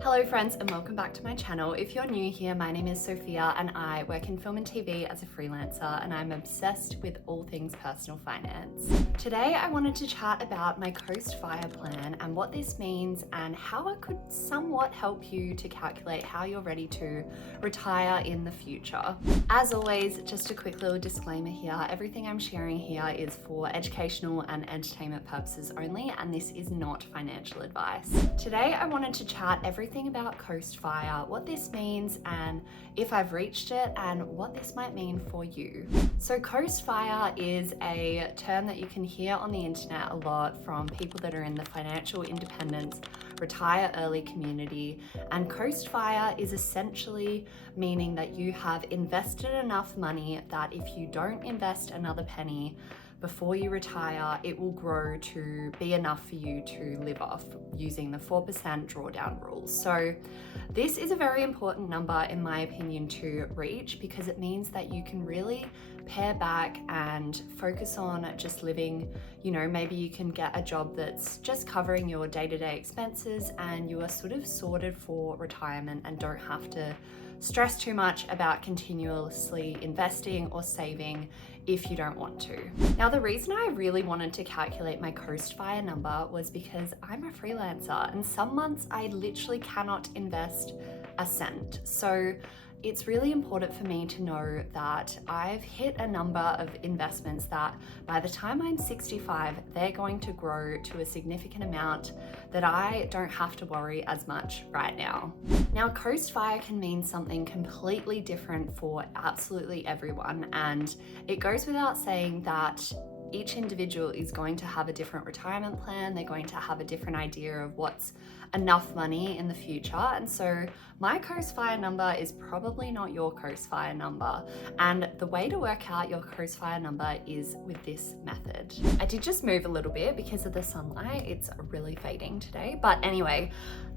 Hello friends and welcome back to my channel. If you're new here, my name is Sophia and I work in film and TV as a freelancer and I'm obsessed with all things personal finance. Today I wanted to chat about my Coast Fire plan and what this means and how it could somewhat help you to calculate how you're ready to retire in the future. As always, just a quick little disclaimer here, everything I'm sharing here is for educational and entertainment purposes only and this is not financial advice. Today I wanted to chat everything about Coast Fire, what this means and if I've reached it and what this might mean for you. So Coast Fire is a term that you can hear on the internet a lot from people that are in the financial independence, retire early community, and Coast Fire is essentially meaning that you have invested enough money that if you don't invest another penny before you retire, it will grow to be enough for you to live off using the 4% drawdown rule. So this is a very important number in my opinion to reach because it means that you can really pare back and focus on just living, maybe you can get a job that's just covering your day-to-day expenses and you are sort of sorted for retirement and don't have to stress too much about continuously investing or saving if you don't want to. Now, the reason I really wanted to calculate my Coast Fire number was because I'm a freelancer and some months I literally cannot invest a cent. So it's really important for me to know that I've hit a number of investments that by the time I'm 65, they're going to grow to a significant amount that I don't have to worry as much right now. Now, Coast Fire can mean something completely different for absolutely everyone, and it goes without saying that each individual is going to have a different retirement plan. They're going to have a different idea of what's enough money in the future. And so my Coast Fire number is probably not your Coast Fire number. And the way to work out your Coast Fire number is with this method. I did just move a little bit because of the sunlight. It's really fading today. But anyway,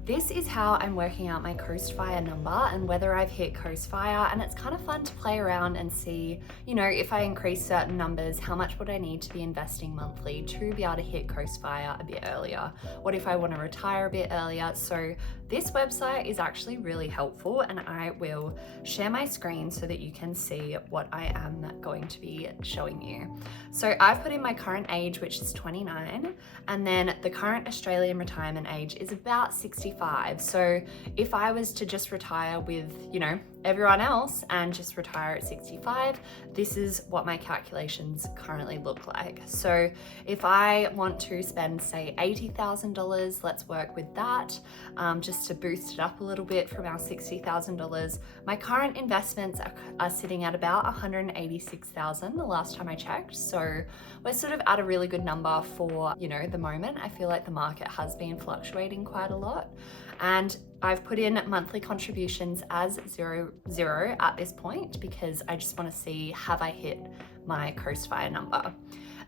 this is how I'm working out my Coast Fire number and whether I've hit Coast Fire. And it's kind of fun to play around and see, if I increase certain numbers, how much would I need to be investing monthly to be able to hit Coast Fire a bit earlier? What if I want to retire a bit earlier? So this website is actually really helpful and I will share my screen so that you can see what I am going to be showing you. So I've put in my current age, which is 29, and then the current Australian retirement age is about 65. So if I was to just retire with, everyone else and just retire at 65, this is what my calculations currently look like. So if I want to spend, say, $80,000, let's work with that, just to boost it up a little bit from our $60,000. My current investments are sitting at about $186,000 the last time I checked. So we're sort of at a really good number for, the moment. I feel like the market has been fluctuating quite a lot. And I've put in monthly contributions as zero at this point because I just want to see, have I hit my Coast Fire number?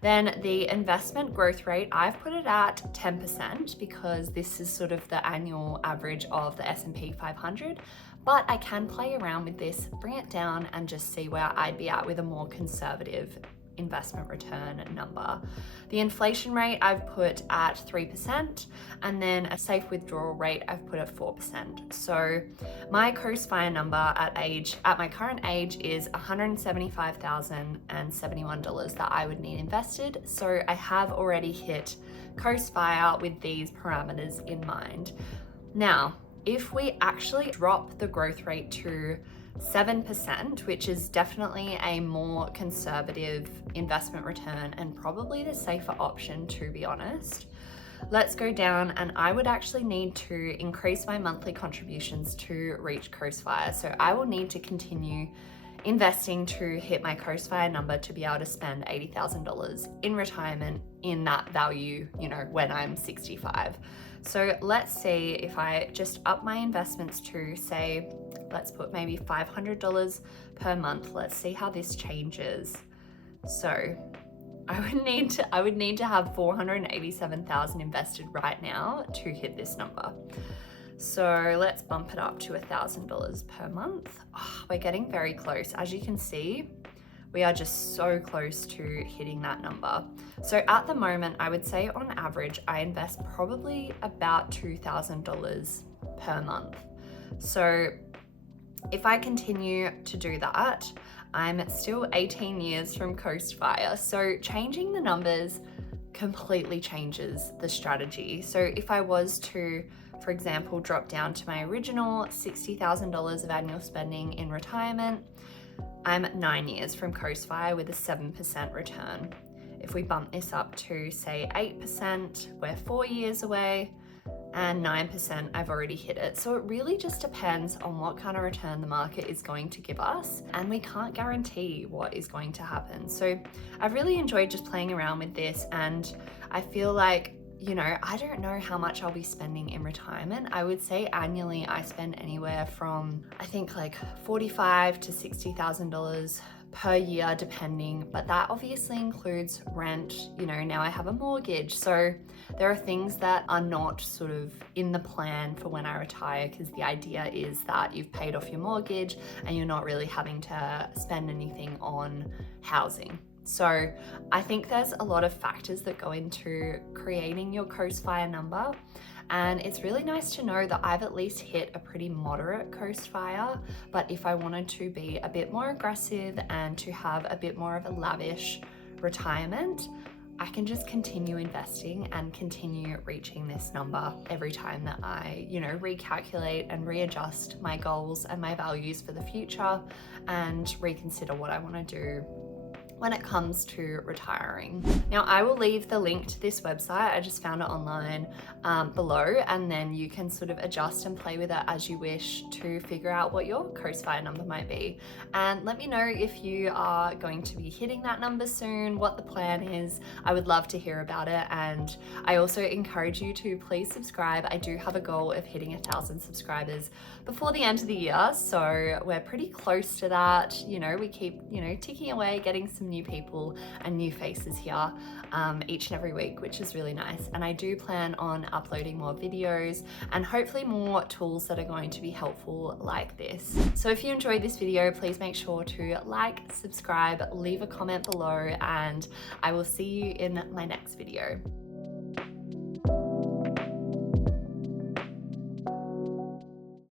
Then the investment growth rate, I've put it at 10% because this is sort of the annual average of the S&P 500, but I can play around with this, bring it down and just see where I'd be at with a more conservative investment return number. The inflation rate I've put at 3% and then a safe withdrawal rate I've put at 4%. So my Coast Fire number at my current age is $175,071 that I would need invested. So I have already hit Coast Fire with these parameters in mind. Now, if we actually drop the growth rate to 7%, which is definitely a more conservative investment return and probably the safer option, to be honest. Let's go down and I would actually need to increase my monthly contributions to reach Coast Fire. So I will need to continue investing to hit my Coast Fire number to be able to spend $80,000 in retirement in that value, when I'm 65. So let's see if I just up my investments to, say, let's put maybe $500 per month. Let's see how this changes. So I would need to have 487,000 invested right now to hit this number. So let's bump it up to $1,000 per month. Oh, we're getting very close. As you can see, we are just so close to hitting that number. So at the moment, I would say on average, I invest probably about $2,000 per month. So if I continue to do that, I'm still 18 years from Coast Fire. So changing the numbers completely changes the strategy. So if I was to, for example, drop down to my original $60,000 of annual spending in retirement, I'm 9 years from Coast Fire with a 7% return. If we bump this up to say 8%, we're 4 years away, and 9%, I've already hit it. So it really just depends on what kind of return the market is going to give us, and we can't guarantee what is going to happen. So I've really enjoyed just playing around with this, and I feel like, you know, I don't know how much I'll be spending in retirement. I would say annually I spend anywhere from, I think, like $45,000 to $60,000 per year depending, but that obviously includes rent. You know, now I have a mortgage, so there are things that are not sort of in the plan for when I retire, because the idea is that you've paid off your mortgage and you're not really having to spend anything on housing. So I think there's a lot of factors that go into creating your Coast Fire number. And it's really nice to know that I've at least hit a pretty moderate Coast Fire. But if I wanted to be a bit more aggressive and to have a bit more of a lavish retirement, I can just continue investing and continue reaching this number every time that I, you know, recalculate and readjust my goals and my values for the future and reconsider what I want to do when it comes to retiring. Now, I will leave the link to this website. I just found it online below, and then you can sort of adjust and play with it as you wish to figure out what your Coast Fire number might be. And let me know if you are going to be hitting that number soon, what the plan is. I would love to hear about it. And I also encourage you to please subscribe. I do have a goal of hitting 1,000 subscribers before the end of the year, so we're pretty close to that. You know, we keep, you know, ticking away, getting some new people and new faces here each and every week, which is really nice. And I do plan on uploading more videos and hopefully more tools that are going to be helpful like this. So if you enjoyed this video, please make sure to like, subscribe, leave a comment below, and I will see you in my next video.